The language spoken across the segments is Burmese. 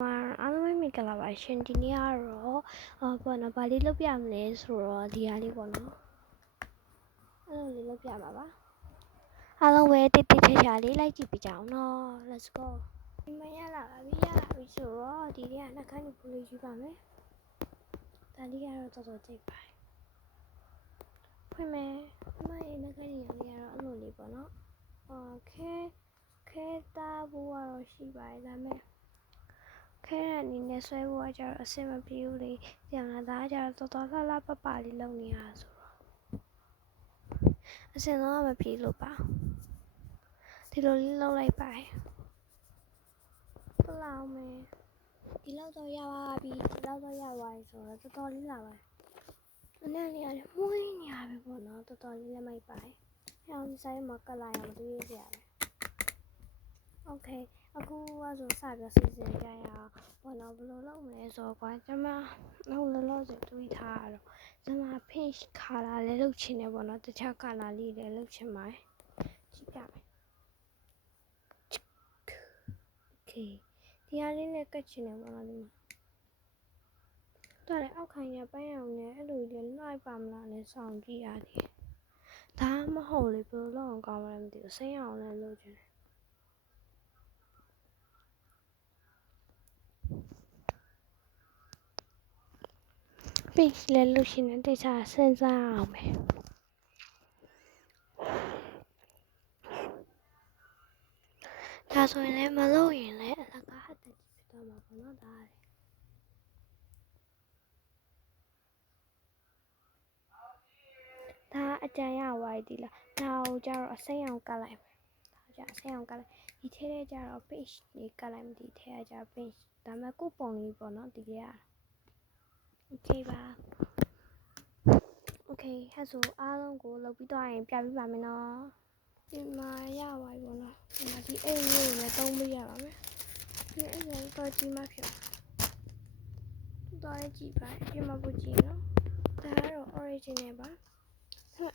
အားလုံးပဲမင်္ဂလာပါရှင်ဒီနေ့ကတော့ပေါ့နော်ဗာလေးလုပ်ပြမလဲဆိုတော့ဒီဟာလေးပေါ့နော်အဲ့လိုလေးလုပ်ပြပါပါအားလုံးပဲတိတိကျကျလေးလိုက်ကြည့်ပြကြအောင်နော် let's go ဒီမှာရလာပြီဆိုတော့ဒီနေ့ကနှက်ခမ်းကိုလေးယူပါမယ်ဒါလေးကတော့တော်တော်ကြိတ်ပါဖွင့်မယ်အမရဲ့နှက်ခမ်းရံလေးကတော့အဲ့လိုလေးပေါ့နော်ခဲတာဘူးကတော့ရှိပါတယ်ဒါမဲ့ခဲရအနေနဲ့ဆွဲဖို့ကကြတော့အဆင်မပြေဘူးလေပြန်လာဒါကြတော့တော်တော်လှလှပပလေးလုပ်နေရဆိုတော့အဆင်တော့မပြေလို့ပါဒီလိုလေးလုပ်လိုက်ပါပလောက်မယ်ဒီလောက်တော့ရပါပြီဒီလောက်တော့ရပါပြီဆိုတော့တော်တော်လေးလာပါအနက်လေးရတယ်မှုရင်းနေရပြီပေါ့နော်တော်တော်လေးလက်မိုက်ပါအောင်ဒီဆိုင်မှာကလာရအောင်တွေးရရတယ်โอเคအခုကဆိုစပြီးစီစဉ်ကြရအောင်ဘောနော်ဘယ်လိုလုပ်မလဲဆိုတော့ကွာကျွန်မနောက်လောဆယ်တွေးထားရတော့ကျွန်မ page color လည်းလုပ်ချင်တယ်ပေါ့နော်တခြား color လေးလည်းလုပ်ချင်ပါတယ်ကြည့်ပြမယ် okay ဒီဟာလေးလည်းကတ်ချင်တယ်ပေါ့နော်ဒီမှာတော်တယ်အောက်ခံရပန်းအောင်နဲ့အဲ့လိုလေးလိုက်ပါမလားလဲစောင့်ကြည့်ရတယ်ဒါမဟုတ်လေဘယ်လိုလုပ်အောင်ကောင်းမလဲမသိဘူးစိမ့်အောင်လည်းလုပ်ချင်တယ်page လည်းလုပ်ရှင်တဲ့တခြားစဉ်းစားအောင်ပဲဒါဆိုရင်လည်းမလုပ်ရင်လည်းအလကားဟတ်တက်ကြည့်ဖြစ်သွားမှာပေါ့နော်ဒါအကြံရဝိုင်းဒီလားဒါကိုကြတော့အစိမ်းအောင်ကတ်လိုက်မယ်ဒါကြအစိမ်းအောင်ကတ်လိုက်ဒီထဲထဲကြတော့ page လေးကတ်လိုက်မယ်ဒီထဲကကြ page ဒါမှကိုပုံလေးပေါ့နော်ဒီလေးရ okay ပါ okay ဟဲ့ဆိုအားလုံးကိုလုပ်ပြီးတော့ရင်ပြပြပါမယ်နော်ဒီမှာရပါပြီပေါ့နော်ဒီမှာဒီအိမ်လေးကိုလည်းသုံးပေးရပါမယ်ဒီအိမ်လေးတော့ကြီးမှဖြစ်တော့ကြည့်ပါဒီမှာပို့ကြည့်နော်ဒါကတော့ original ပါ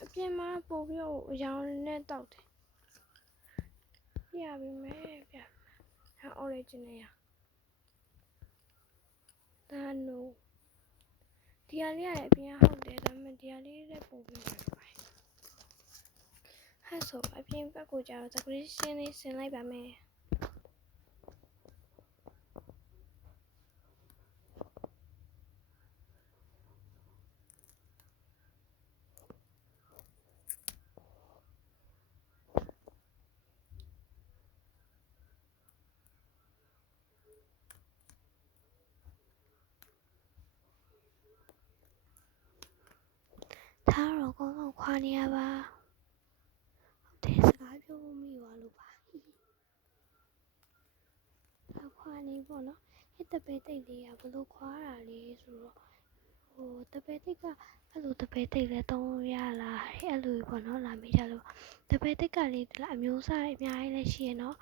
အပြင်မှာပို့ပြီးတော့အရောင်နဲ့တောက်တယ်ပြပြီမယ်ပြဟာ original ရဒါ no ဒီဟာလေးရတယ်အပြင်ဟုတ်တယ်ဒါပေမဲ့ဒီဟာလေးလည်းပို့ပြီးပါဟဲ့ဆိုအပြင်ဘက်ကိုကြာတော့ decoration လေးဆင်လိုက်ပါမယ်ဒါတော့ကောင်းကောင်းခွာနေရပါဟုတ်တယ်စကားပြောဖို့မိသွားလို့ပါခွာနေပေါ့နော်ဟစ်တပဲတိတ်လေးကဘလို့ခွာတာလေးဆိုတော့တပဲတိတ်ကအဲ့လိုတပဲတိတ်လည်းသုံးလို့ရလားအဲ့လိုပေါ့နော်လာမေးကြလို့တပဲတိတ်ကလေးအမျိုးအစားအများကြီးလည်းရှိရနော်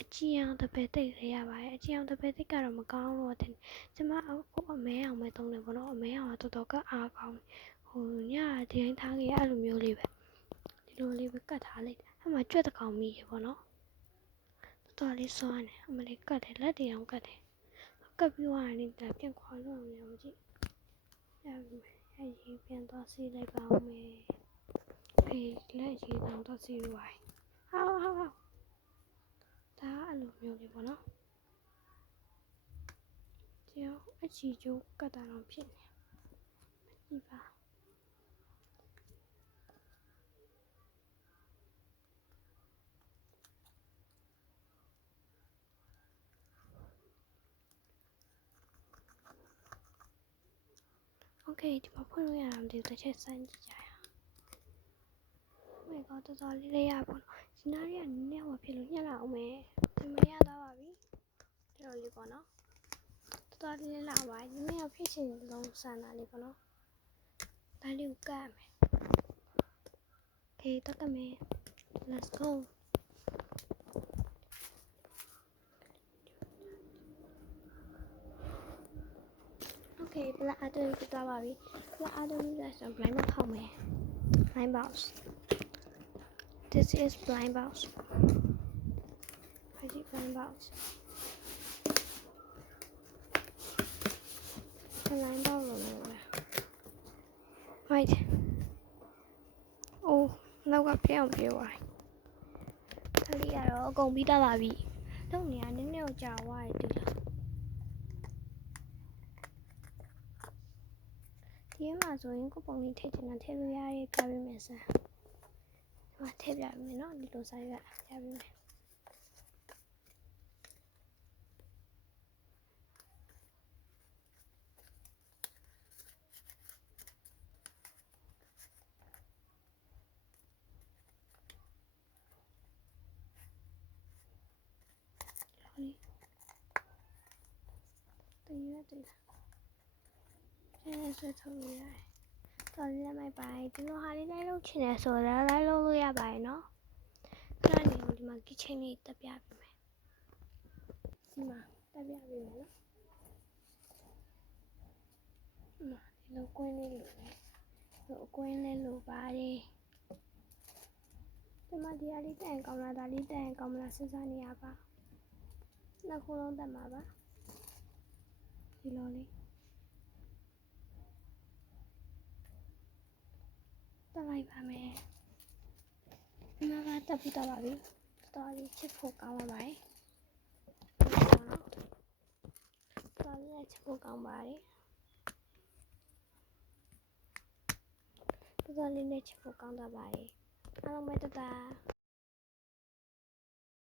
အကြည့်အောင်တပဲတိတ်လည်းရပါတယ်အကြည့်အောင်တပဲတိတ်ကတော့မကောင်းလို့တင်ကျမအခုအမဲအောင်ပဲသုံးတယ်ပေါ့နော်အမဲအောင်ကတော်တော်ကအားကောင်းညဒီတိုင်းထားခဲ့အဲ့လိုမျိုးလေးပဲဒီလိုလေးပဲကတ်ထားလိုက်အဲ့မှာကြွက်တကောင်မိရပေါ့နော်တော်လေးစွမ်းတယ်အမလေးကတ်တယ်လက်တရားကတ်တယ်ကပ်ပြီးသွားရင်လည်းပြန်ခွာလို့အောင်ရမကြည့်ရပြီအဲ့ဒီပြန်သွားစီးလိုက်ပါဦးမယ်ဖေးလက်ကြီးတော့စီးရွားဟာဒါအဲ့လိုမျိုးလေးပေါ့နော်ကျောင်းအချီကျိုးကတ်တာတော့ဖြစ်နေကြည့်ပါโอเคဒီမှာဖွင့်လို့ရတာမသိဘူးတစ်ချက်စမ်းကြည့်ကြရအောင်မေကောတော်တော်လေးလေးရပါတော့ဒီနားလေးကနည်းနည်းဟောဖြစ်လို့ညှက်လာအောင်မယ်ဒီမှာရသွားပါပြီဒီလိုလေးပေါ့နော်တော်တော်လေးလာပါဒီနေ့ဖြစ်ချင်လုံးစမ်းတာလေးပေါ့နော်ဒါလေးကိုကတ်မယ်โอเคတော့ကမယ် let's go okay ပလက်အတူတူသွားပါပြီပလက်အတူတူလဲဆို blind box ဖောက်မယ် blind box this is blind box blind box right အိုးနောက်ကပြအောင်ပြေးသွားတယ်ခလေးကတော့အကုန်ပြီးတတ်လာပြီတော့နေရာနည်းနည်းကိုကြာသွားတယ်တူလားဒီမှာဆိုရင်ကိုပုံလေးထည့်ချင်တာထည့်လို့ရရဲ့ပြပေးမယ်ဆန်ဒီမှာထည့်ပြပေးမယ်နော်ဒီလိုစားရပြပေးမယ်တရွက်တည်းဆွဲထုတ်လို့ရတယ်တော်လေးလည်းမိုက်ပါဒီလိုဟာလေးလိုက်လို့ချင်တယ်ဆိုတော့လိုက်လို့ရပါတယ်နော်ခဏနေဒီမှာ kitchen လေးတက်ပြပေးမယ်ဒီမှာတက်ပြပေးမယ်နော်ဒီလိုကွင်းလေးလိုပဲဒီကွင်းလေးလိုပါတယ်ဒီမှာဒီအလေးတက်ရင်ကောင်းလားဒါလေးတက်ရင်ကောင်းမလားစဉ်းစားနေရပါနှစ်ခုလုံးတက်မှာပါဒီလိုလေးတက်လိုက်ပါမယ်ဒီမှာကတက်ပြီးတော့ပါပြီတော်လေးချစ်ဖို့ကောင်းပါပါတယ်တော်လေးချစ်ဖို့ကောင်းပါတယ်တော်လေးနဲ့ချစ်ဖို့ကောင်းတော့ပါတယ်အားလုံးပဲတတာ